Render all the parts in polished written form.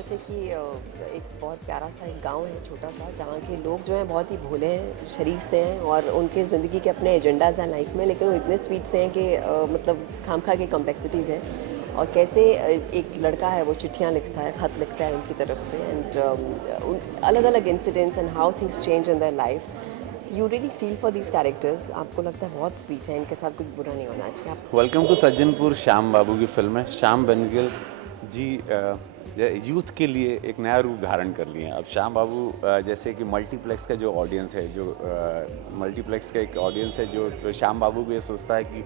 जैसे कि एक बहुत प्यारा सा एक गांव है छोटा सा, जहाँ के लोग जो हैं बहुत ही भोले हैं, शरीफ से हैं और उनके ज़िंदगी के अपने एजेंडाज हैं लाइफ में, लेकिन वो इतने स्वीट से हैं कि मतलब खामखा के कॉम्प्लेक्सिटीज़ हैं। और कैसे एक लड़का है वो चिट्ठियाँ लिखता है, ख़त लिखता है उनकी तरफ से, एंड अलग अलग incidents and how things change in their life. You really feel for these characters. आपको लगता है बहुत स्वीट है, इनके साथ कुछ बुरा नहीं होना चाहिए। आप वेलकम टू सज्जनपुर श्याम बाबू की फिल्म है। श्याम बेनेगल जी यूथ के लिए एक नया रूप धारण कर लिए हैं। अब श्याम बाबू जैसे कि मल्टीप्लेक्स का जो ऑडियंस है, जो मल्टीप्लेक्स का एक ऑडियंस है जो तो श्याम बाबू को ये सोचता है कि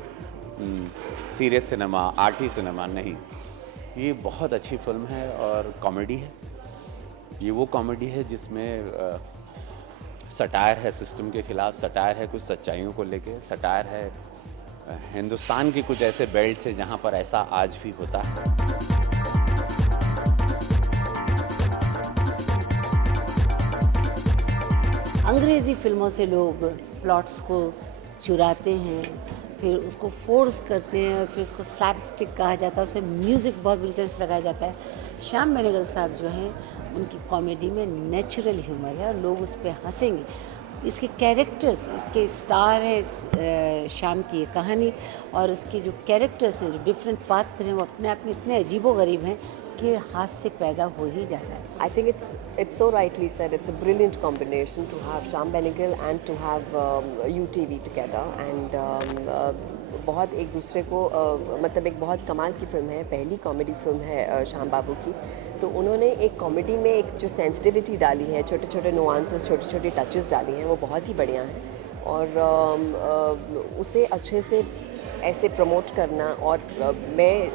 सीरियस सिनेमा, आर्टी सिनेमा नहीं। ये बहुत अच्छी फिल्म है और कॉमेडी है। ये वो कॉमेडी है जिसमें सटायर है सिस्टम के खिलाफ, सटायर है कुछ सच्चाइयों को लेके, सटायर है हिंदुस्तान के कुछ ऐसे बेल्ट से जहाँ पर ऐसा आज भी होता है। अंग्रेज़ी फिल्मों से लोग प्लॉट्स को चुराते हैं, फिर उसको फोर्स करते हैं, फिर उसको स्लैपस्टिक कहा जाता है, उसमें म्यूज़िक बहुत बुरी तरह से लगाया जाता है। श्याम बेनेगल साहब जो हैं उनकी कॉमेडी में नेचुरल ह्यूमर है और लोग उस पर हंसेंगे। इसके कैरेक्टर्स, इसके स्टार है श्याम की ये कहानी, और इसके जो कैरेक्टर्स हैं, जो डिफरेंट पात्र हैं, वो अपने आप में इतने अजीबोगरीब हैं कि हाथ से पैदा हो ही जाता है। I think it's so rightly said. It's a brilliant combination to have Shyam Benegal and to have UTV together, and बहुत एक दूसरे को मतलब एक बहुत कमाल की फिल्म है, पहली कॉमेडी फिल्म है श्याम बाबू की। तो उन्होंने एक कॉमेडी में एक जो सेंसिटिविटी डाली है, छोटे छोटे नुआंसेस, छोटे छोटे टचेस डाली हैं, वो बहुत ही बढ़िया हैं। और उसे अच्छे से ऐसे प्रमोट करना, और मैं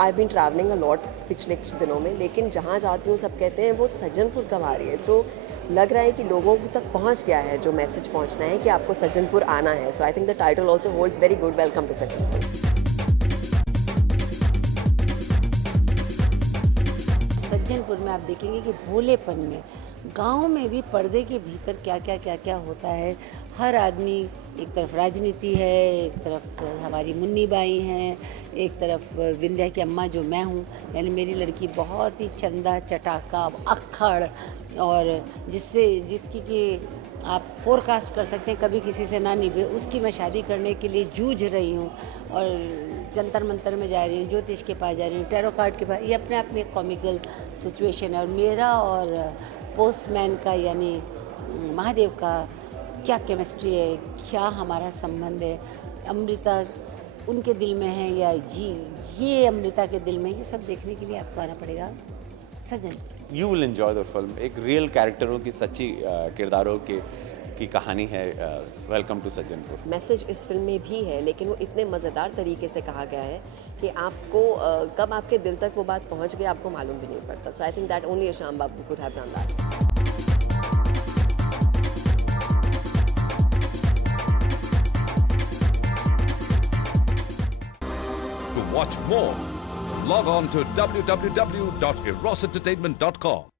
I been travelling a lot पिछले कुछ दिनों में, लेकिन जहाँ जाती हूँ सब कहते हैं वो सज्जनपुर कब आ रही है। तो लग रहा है कि लोगों तक पहुँच गया है जो मैसेज पहुँचना है कि आपको सज्जनपुर आना है। So I think the title also holds very good, welcome to Sajjanpur. Sajjanpur में आप देखेंगे कि भोलेपन में, गांव में भी पर्दे के भीतर क्या क्या होता है। हर आदमी, एक तरफ राजनीति है, एक तरफ हमारी मुन्नी बाई हैं, एक तरफ विंध्या की अम्मा जो मैं हूँ, यानी मेरी लड़की बहुत ही चंदा चटाका अक्खड़, और जिसकी कि आप फोरकास्ट कर सकते हैं कभी किसी से ना निभे, उसकी मैं शादी करने के लिए जूझ रही हूँ और जंतर मंतर में जा रही हूँ, ज्योतिष के पास जा रही हूँ, टैरो कार्ड के पास। ये अपने आप में एक कॉमिकल सिचुएशन है। और मेरा और पोस्टमैन का यानी महादेव का क्या केमिस्ट्री है, क्या हमारा संबंध है, अमृता उनके दिल में है या ये अमृता के दिल में, ये सब देखने के लिए आपको आना पड़ेगा सज्जन। You will enjoy the film. एक रियल कैरेक्टरों की सच्ची किरदारों की कहानी है। Welcome to Sajjanpur. मैसेज इस फिल्म में भी है, लेकिन वो इतने मज़ेदार तरीके से कहा गया है कि आपको कब आपके दिल तक वो बात पहुंच गई आपको मालूम भी नहीं पड़ता। So I think that only Shyam Babu could have done that. To watch more, log on to www.erosentertainment.com.